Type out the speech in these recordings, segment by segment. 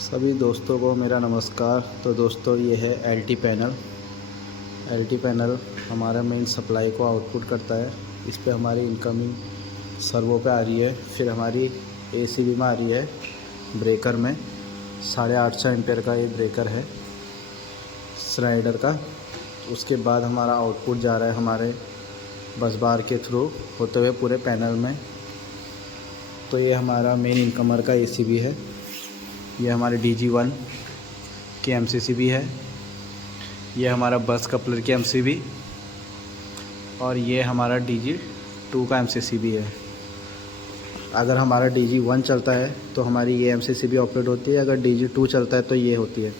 सभी दोस्तों को मेरा नमस्कार। तो दोस्तों ये है एलटी पैनल। एलटी पैनल हमारा मेन सप्लाई को आउटपुट करता है। इस पे हमारी इनकमिंग सर्वो पे आ रही है, फिर हमारी एसीबी में आ रही है ब्रेकर में। 850 एम्पेयर का ये ब्रेकर है स्लाइडर का। उसके बाद हमारा आउटपुट जा रहा है हमारे बस बार के थ्रू होते हुए पूरे पैनल में। तो ये हमारा मेन इनकमर का एसीबी है। ये हमारे DG1 की MCCB है। ये हमारा बस कपलर की MCB और ये हमारा DG2 का MCCB है। अगर हमारा DG1 चलता है तो हमारी ये MCCB ऑपरेट होती है, अगर DG2 चलता है तो ये होती है।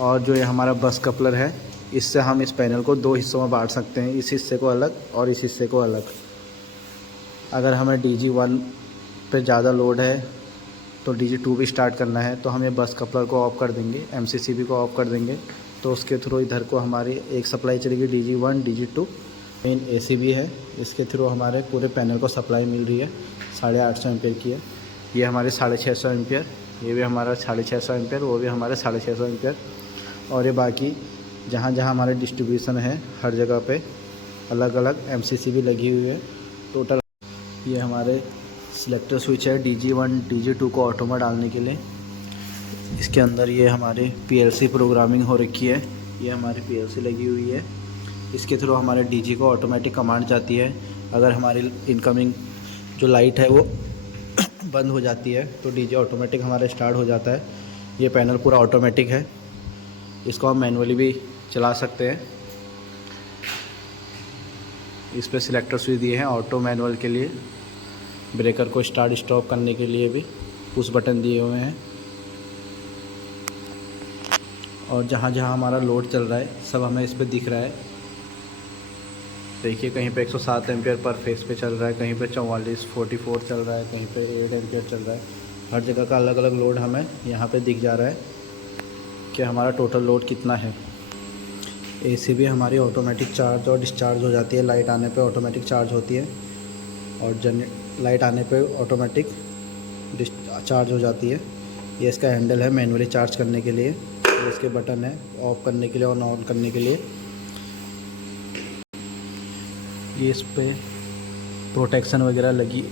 और जो ये हमारा बस कपलर है, इससे हम इस पैनल को 2 हिस्सों में बांट सकते हैं, इस हिस्से को अलग और इस हिस्से को अलग। अगर हमें DG1 पे ज़्यादा लोड है तो DG2 भी स्टार्ट करना है तो हम ये बस कपलर को ऑफ कर देंगे, MCCB को ऑफ कर देंगे। तो उसके थ्रू इधर को हमारी एक सप्लाई चलेगी DG1 DG2। मेन ACB है, इसके थ्रू हमारे पूरे पैनल को सप्लाई मिल रही है। 850 एम्पेयर की है। ये हमारे 650 एम्पेयर, ये भी हमारा 650 एम्पेयर, वो भी हमारे 650 एम्पेयर। और ये बाकी जहाँ जहाँ हमारे डिस्ट्रीब्यूशन है हर जगह पे अलग अलग MCCB लगी हुई है। टोटल ये हमारे सिलेक्टर स्विच है DG1 DG2 को ऑटो में डालने के लिए। इसके अंदर ये हमारे PLC प्रोग्रामिंग हो रखी है, ये हमारी PLC लगी हुई है। इसके थ्रू हमारे DG को ऑटोमेटिक कमांड जाती है। अगर हमारी इनकमिंग जो लाइट है वो बंद हो जाती है तो DG ऑटोमेटिक हमारा स्टार्ट हो जाता है। ये पैनल पूरा ऑटोमेटिक है, इसको हम मैनुअली भी चला सकते हैं। इस पर सिलेक्टर स्विच दिए हैं ऑटो मैनुअल के लिए। ब्रेकर को स्टार्ट स्टॉप करने के लिए भी पुश बटन दिए हुए हैं। और जहाँ जहाँ हमारा लोड चल रहा है सब हमें इस पे दिख रहा है। देखिए कहीं पे 107 एम्पेयर पर फेस पे चल रहा है, कहीं पे 44 चल रहा है, कहीं पे 8 एम्पेयर चल रहा है। हर जगह का अलग अलग लोड हमें यहाँ पे दिख जा रहा है कि हमारा टोटल लोड कितना है। ACB हमारी ऑटोमेटिक चार्ज और डिस्चार्ज हो जाती है। लाइट आने पे ऑटोमेटिक चार्ज होती है और लाइट आने पे ऑटोमेटिक चार्ज हो जाती है। ये इसका हैंडल है मैनुअली चार्ज करने के लिए। ये इसके बटन है ऑफ करने के लिए और ऑन करने के लिए। ये इस पे प्रोटेक्शन वगैरह लिखी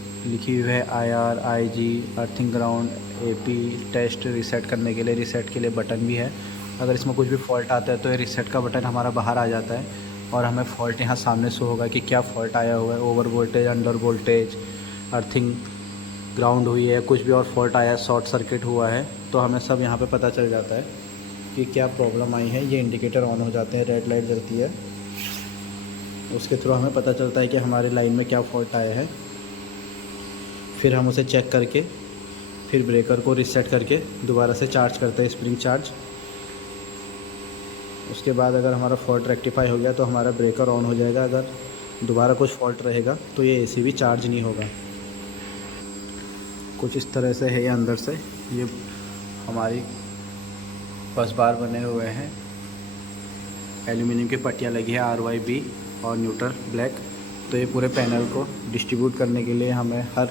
हुई है, IR IG earthing ground AP test reset करने के लिए। रीसेट के लिए बटन भी है। अगर इसमें कुछ भी फॉल्ट आता है तो ये रीसेट का बटन हमारा बाहर आ जाता है और हमें फॉल्ट यहाँ सामने शो होगा कि क्या फ़ॉल्ट आया हुआ है। Over voltage, under voltage, earthing ground हुई है, कुछ भी और फॉल्ट आया है, शॉर्ट सर्किट हुआ है, तो हमें सब यहाँ पे पता चल जाता है कि क्या प्रॉब्लम आई है। ये इंडिकेटर ऑन हो जाते हैं, रेड लाइट जलती है, उसके थ्रू हमें पता चलता है कि हमारी लाइन में क्या फॉल्ट आया है। फिर हम उसे चेक करके फिर ब्रेकर को रीसेट करके दोबारा से चार्ज करते हैं, स्प्रिंग चार्ज। उसके बाद अगर हमारा फॉल्ट रेक्टिफाई हो गया तो हमारा ब्रेकर ऑन हो जाएगा। अगर दोबारा कुछ फॉल्ट रहेगा तो ये ACB चार्ज नहीं होगा। कुछ इस तरह से है ये अंदर से। ये हमारी बस बार बने हुए हैं, एल्यूमिनियम की पट्टियाँ लगी है RYB और न्यूट्रल ब्लैक। तो ये पूरे पैनल को डिस्ट्रीब्यूट करने के लिए हमें हर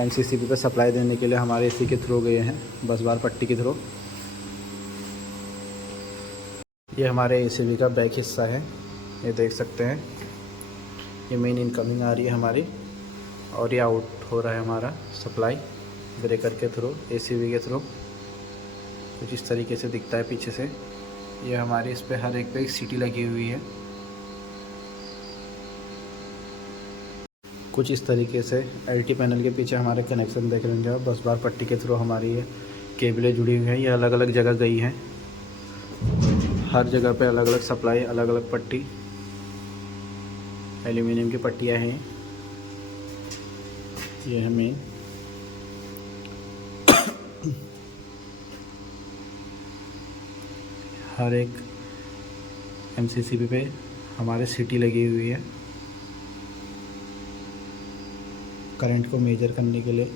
MCCB पे सप्लाई देने के लिए हमारे इसी के थ्रू गए हैं, बस बार पट्टी के थ्रू। ये हमारे ACB का बैक हिस्सा है, ये देख सकते हैं। ये मेन इनकमिंग आ रही है हमारी और ये आउट हो रहा है हमारा सप्लाई ब्रेकर के थ्रू, ACB के थ्रू। कुछ इस तरीके से दिखता है पीछे से। ये हमारी इस पे हर एक पे एक सीटी लगी हुई है। कुछ इस तरीके से LT पैनल के पीछे हमारे कनेक्शन देख रहे हैं। बस बार पट्टी के थ्रू हमारी ये केबलें जुड़ी हुई हैं। ये अलग अलग जगह गई हैं, हर जगह पे अलग अलग सप्लाई, अलग अलग पट्टी, एल्यूमिनियम की पट्टियाँ हैं। ये हमें हर एक MCCB पे हमारे सीटी लगी हुई है करंट को मेजर करने के लिए।